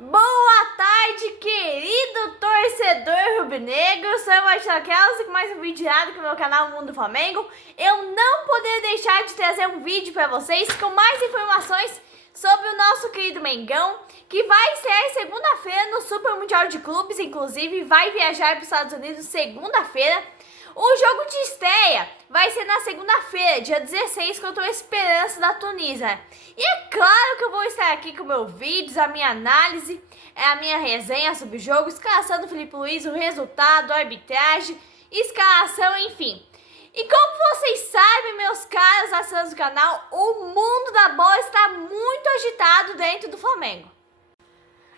Boa tarde, querido torcedor rubro-negro. Sou a Martina Kelsey com mais um vídeo aqui no meu canal Mundo Flamengo. Eu não poderia deixar de trazer um vídeo para vocês com mais informações sobre o nosso querido Mengão, que vai estrear segunda-feira no Super Mundial de Clubes, inclusive vai viajar para os Estados Unidos segunda-feira. O jogo de estreia vai ser na segunda-feira, dia 16, contra o Esperance da Tunísia. E é claro que eu vou estar aqui com meus vídeos, a minha análise, a minha resenha sobre o jogo, escalação do Felipe Luiz, o resultado, a arbitragem, escalação, enfim. E como vocês sabem, meus caros assinantes do canal, o mundo da bola está muito agitado dentro do Flamengo.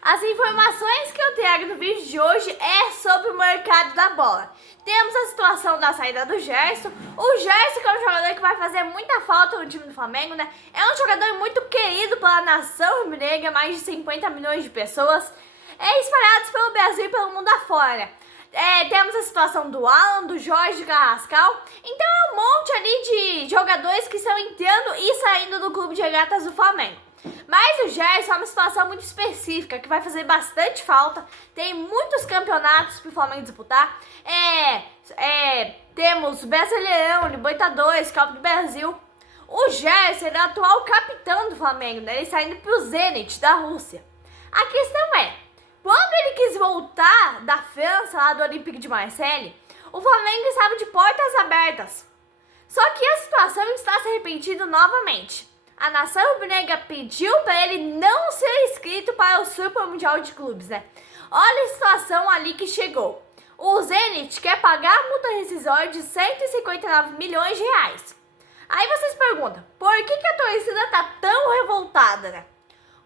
As informações que eu trago no vídeo de hoje é sobre o mercado da bola. Temos a situação da saída do Gerson. O Gerson, que é um jogador que vai fazer muita falta no time do Flamengo, né? É um jogador muito querido pela nação rubro-negra, mais de 50 milhões de pessoas, espalhados pelo Brasil e pelo mundo afora. Temos a situação do Alan, do Jorge, do Carrascal. Então é um monte ali de jogadores que estão entrando e saindo do clube de regatas do Flamengo. Mas o Gerson é uma situação muito específica, que vai fazer bastante falta. Tem muitos campeonatos para o Flamengo disputar. Temos Brasileirão, Libertadores, Copa do Brasil. O Gerson é o atual capitão do Flamengo, né? Ele está indo para o Zenit, da Rússia. A questão é, quando ele quis voltar da França, lá do Olympique de Marseille, o Flamengo estava de portas abertas. Só que a situação está se repetindo novamente. A nação rubro-negra pediu para ele não ser inscrito para o Super Mundial de Clubes, né? Olha a situação ali que chegou. O Zenit quer pagar a multa rescisória de 159 milhões de reais. Aí vocês perguntam, por que a torcida tá tão revoltada, né?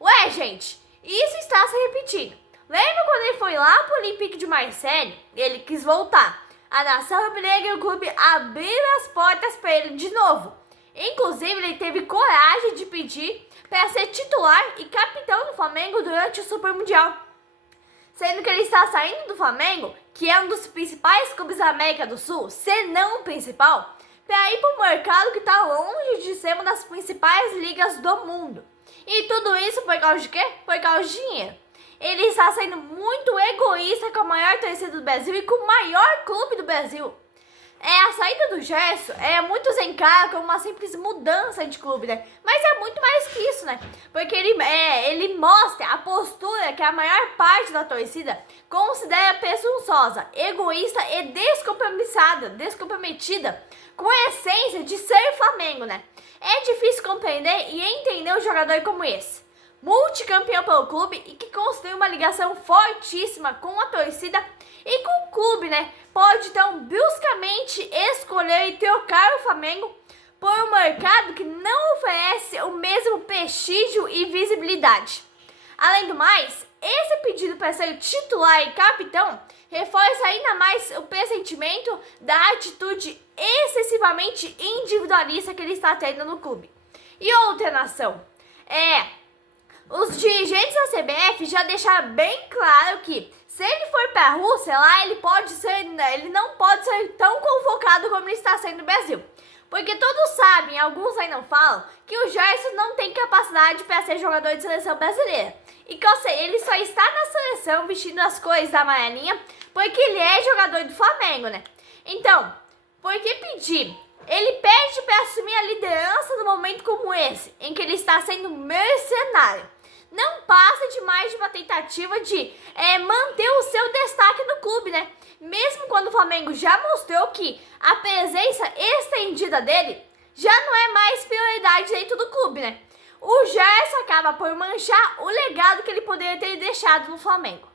Ué, gente, isso está se repetindo. Lembra quando ele foi lá pro Olympique de Marseille? Ele quis voltar. A nação rubro-negra e o clube abriram as portas para ele de novo. Inclusive, ele teve coragem de pedir para ser titular e capitão do Flamengo durante o Super Mundial. Sendo que ele está saindo do Flamengo, que é um dos principais clubes da América do Sul, se não o principal, para ir para um mercado que está longe de ser uma das principais ligas do mundo. E tudo isso por causa de quê? Por causa de dinheiro. Ele está sendo muito egoísta com a maior torcida do Brasil e com o maior clube do Brasil. A saída do Gerson, muitos encaram como uma simples mudança de clube, né? Mas é muito mais que isso, né? Porque ele mostra a postura que a maior parte da torcida considera presunçosa, egoísta e descomprometida com a essência de ser Flamengo, né? É difícil compreender e entender um jogador como esse, multicampeão pelo clube e que construiu uma ligação fortíssima com a torcida e com o clube, né? Pode então bruscamente escolher e trocar o Flamengo por um mercado que não oferece o mesmo prestígio e visibilidade. Além do mais, esse pedido para ser titular e capitão reforça ainda mais o pressentimento da atitude excessivamente individualista que ele está tendo no clube. E outra nação, os dirigentes da CBF já deixaram bem claro que se ele for para a Rússia, lá ele não pode ser tão convocado como ele está sendo no Brasil. Porque todos sabem, alguns aí não falam, que o Gerson não tem capacidade para ser jogador de seleção brasileira. E que ele só está na seleção vestindo as cores da amarelinha porque ele é jogador do Flamengo, né? Então, por que pedir? Ele pede para assumir a liderança num momento como esse, em que ele está sendo mercenário. Não passa de mais de uma tentativa de manter o seu destaque no clube, né? Mesmo quando o Flamengo já mostrou que a presença estendida dele já não é mais prioridade dentro do clube, né? O Gerson acaba por manchar o legado que ele poderia ter deixado no Flamengo.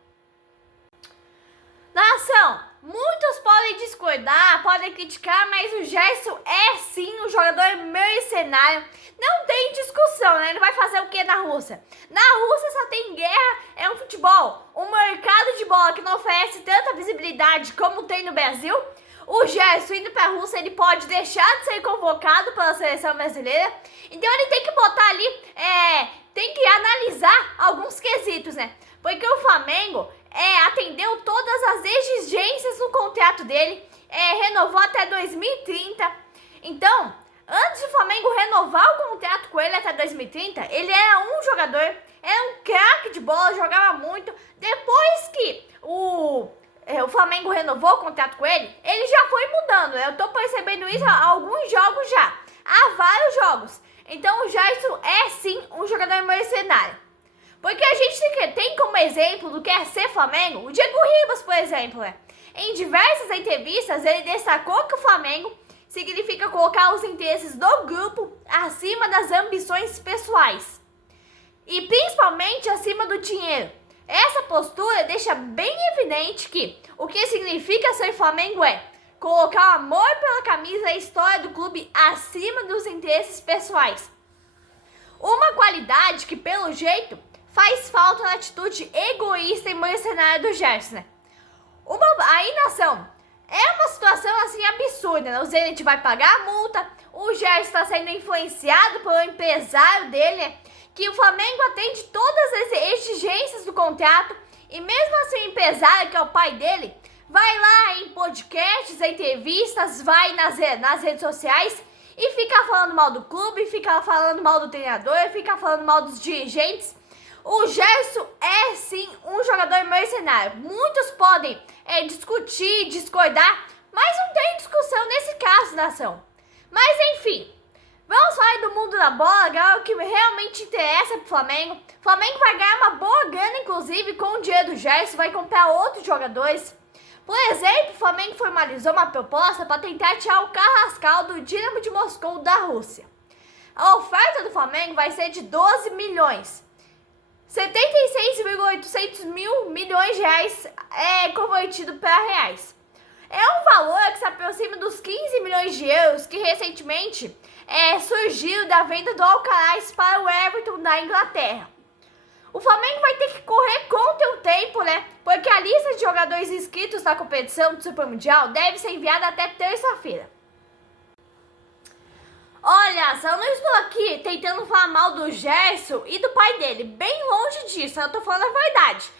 Nação, muitos podem discordar, podem criticar, mas o Gerson é sim um jogador mercenário. Não tem discussão, né? Ele vai fazer o que na Rússia? Na Rússia só tem guerra, é um futebol, um mercado de bola que não oferece tanta visibilidade como tem no Brasil. O Gerson indo para a Rússia, ele pode deixar de ser convocado pela seleção brasileira. Então ele tem que botar ali, tem que analisar alguns quesitos, né? Porque o Flamengo atendeu todas as exigências no contrato dele, renovou até 2030. Então, antes do Flamengo renovar o contrato com ele até 2030, ele era um jogador, era um craque de bola, jogava muito. o Flamengo renovou o contrato com ele já foi mudando, né? Eu tô percebendo isso há alguns jogos já. Há vários jogos. Então o Gerson é sim um jogador mercenário. Porque a gente tem como exemplo do que é ser Flamengo o Diego Ribas, por exemplo, né? Em diversas entrevistas ele destacou que o Flamengo significa colocar os interesses do grupo acima das ambições pessoais. E principalmente acima do dinheiro. Essa postura deixa bem evidente que o que significa ser Flamengo é colocar o amor pela camisa e a história do clube acima dos interesses pessoais. Uma qualidade que, pelo jeito, faz falta na atitude egoísta e mercenária do Gerson, né? A inação é uma situação assim absurda, né? O Zenit vai pagar a multa, o Gerson está sendo influenciado pelo empresário dele, né? Que o Flamengo atende todas as exigências do contrato e mesmo assim o empresário, que é o pai dele, vai lá em podcasts, entrevistas, vai nas redes sociais e fica falando mal do clube, fica falando mal do treinador, fica falando mal dos dirigentes. O Gerson é sim um jogador mercenário. Muitos podem discutir, discordar, mas não tem discussão nesse caso, nação. Mas enfim, vamos falar do mundo da bola, galera, o que realmente interessa pro Flamengo. O Flamengo vai ganhar uma boa grana, inclusive, com o dinheiro do Gerson, vai comprar outros jogadores. Por exemplo, o Flamengo formalizou uma proposta para tentar tirar o Carrascal do Dinamo de Moscou da Rússia. A oferta do Flamengo vai ser de 12 milhões. 76,800 milhões de reais convertido para reais. É um valor que se aproxima dos 15 milhões de euros que recentemente surgiram da venda do Alcaraz para o Everton da Inglaterra. O Flamengo vai ter que correr contra o tempo, né? Porque a lista de jogadores inscritos na competição do Super Mundial deve ser enviada até terça-feira. Olha, eu não estou aqui tentando falar mal do Gerson e do pai dele. Bem longe disso, eu tô falando a verdade.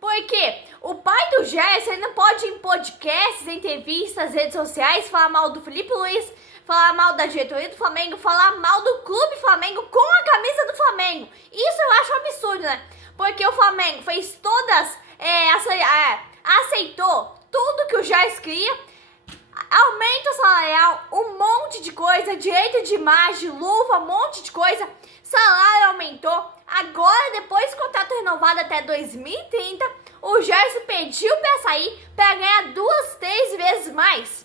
Porque o pai do Gerson ele não pode ir em podcasts, entrevistas, redes sociais, falar mal do Felipe Luiz, falar mal da diretoria do Flamengo, falar mal do clube Flamengo com a camisa do Flamengo. Isso eu acho absurdo, né? Porque o Flamengo fez todas, aceitou tudo que o Gerson queria. Aumento salarial, um monte de coisa, direito de imagem, luva, um monte de coisa. Salário aumentou. Agora, depois do contrato renovado até 2030, o Gerson pediu para sair para ganhar 2, 3 vezes mais.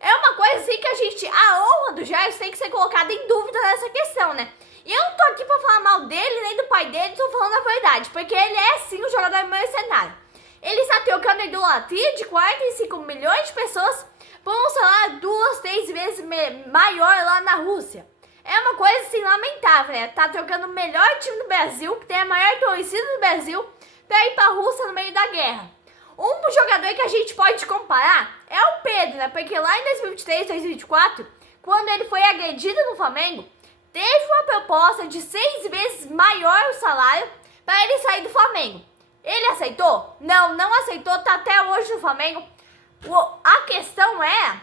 É uma coisa assim que a honra do Gerson tem que ser colocada em dúvida nessa questão, né? E eu não tô aqui pra falar mal dele, nem do pai dele, tô falando a verdade, porque ele é sim um jogador mercenário. Ele está trocando a idolatria de 45 milhões de pessoas por um salário 2, 3 vezes maior lá na Rússia. É uma coisa assim lamentável, né? Tá trocando o melhor time do Brasil, que tem a maior torcida do Brasil, pra ir pra Rússia no meio da guerra. Um jogador que a gente pode comparar é o Pedro, né? Porque lá em 2023, 2024, quando ele foi agredido no Flamengo, teve uma proposta de 6 vezes maior o salário para ele sair do Flamengo. Ele aceitou? Não, não aceitou, tá até hoje no Flamengo. A questão é,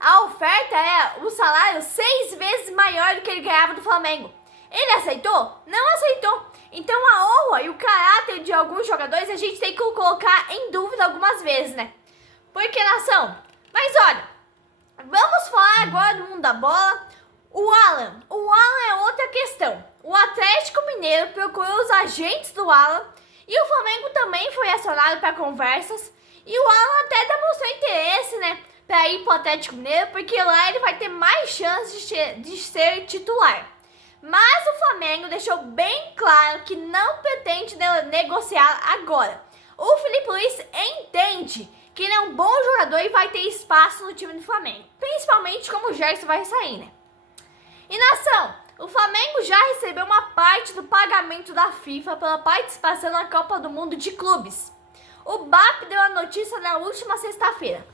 a oferta é o salário 6 vezes maior do que ele ganhava do Flamengo. Ele aceitou? Não aceitou. Então a honra e o caráter de alguns jogadores a gente tem que colocar em dúvida algumas vezes, né? Porque, nação? Mas olha, vamos falar agora do mundo da bola. O Alan é outra questão. O Atlético Mineiro procurou os agentes do Alan e o Flamengo também foi acionado para conversas. E o Alan até demonstrou interesse, né, para ir pro Atlético Mineiro, porque lá ele vai ter mais chances de ser titular. Mas o Flamengo deixou bem claro que não pretende negociar agora. O Felipe Luiz entende que ele é um bom jogador e vai ter espaço no time do Flamengo, principalmente como o Gerson vai sair, né? E nação, o Flamengo já recebeu uma parte do pagamento da FIFA pela participação na Copa do Mundo de Clubes. O BAP deu a notícia na última sexta-feira.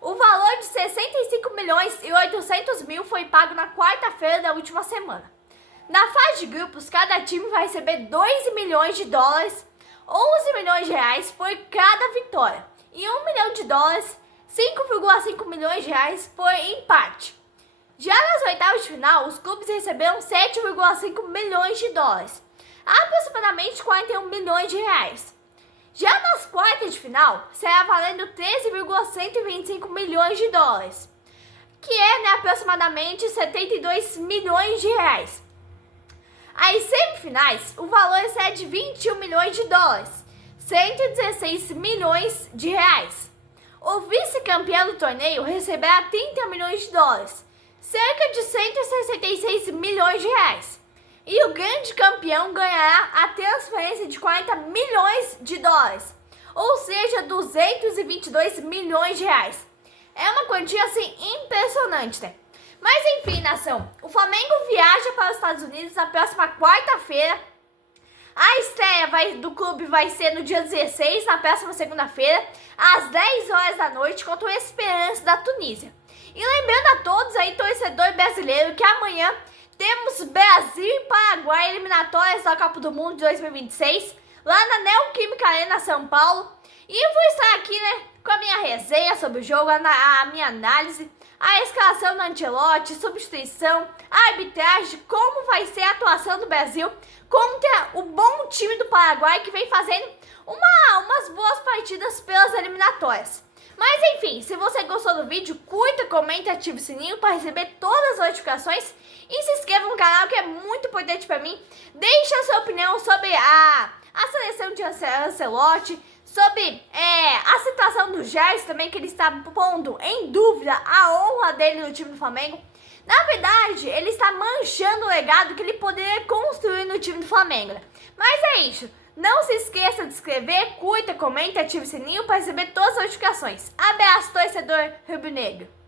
O valor de 65 milhões e 800 mil foi pago na quarta-feira da última semana. Na fase de grupos, cada time vai receber 2 milhões de dólares, 11 milhões de reais por cada vitória e 1 milhão de dólares, 5,5 milhões de reais por empate. Já nas oitavas de final, os clubes receberam 7,5 milhões de dólares, aproximadamente 41 milhões de reais. Já nas quartas de final, será valendo 13,125 milhões de dólares, que é, né, aproximadamente 72 milhões de reais. As semifinais, o valor será de 21 milhões de dólares, 116 milhões de reais. O vice-campeão do torneio receberá 30 milhões de dólares, cerca de 166 milhões de reais. E o grande campeão ganhará a transferência de 40 milhões de dólares, ou seja, 222 milhões de reais. É uma quantia assim impressionante, né? Mas enfim, nação, o Flamengo viaja para os Estados Unidos na próxima quarta-feira. A estreia do clube vai ser no dia 16, na próxima segunda-feira, às 10 horas da noite, contra o Esperance da Tunísia. E lembrando a todos aí, torcedor brasileiro, que amanhã temos Brasil e Paraguai eliminatórias da Copa do Mundo de 2026, lá na Neoquímica Arena, São Paulo. E eu vou estar aqui, né, com a minha resenha sobre o jogo, a minha análise, a escalação do Ancelotti, substituição, a arbitragem, como vai ser a atuação do Brasil contra o bom time do Paraguai, que vem fazendo umas boas partidas pelas eliminatórias. Mas enfim, se você gostou do vídeo, curta, comenta e ative o sininho para receber todas as notificações. E se inscreva no canal, que é muito importante para mim. Deixe a sua opinião sobre a seleção de Ancelotti, sobre a situação do Gerson também, que ele está pondo em dúvida a honra dele no time do Flamengo. Na verdade, ele está manchando o legado que ele poderia construir no time do Flamengo, né? Mas é isso. Não se esqueça de se inscrever, curta, comenta e ative o sininho para receber todas as notificações. Abraço, torcedor rubro-negro!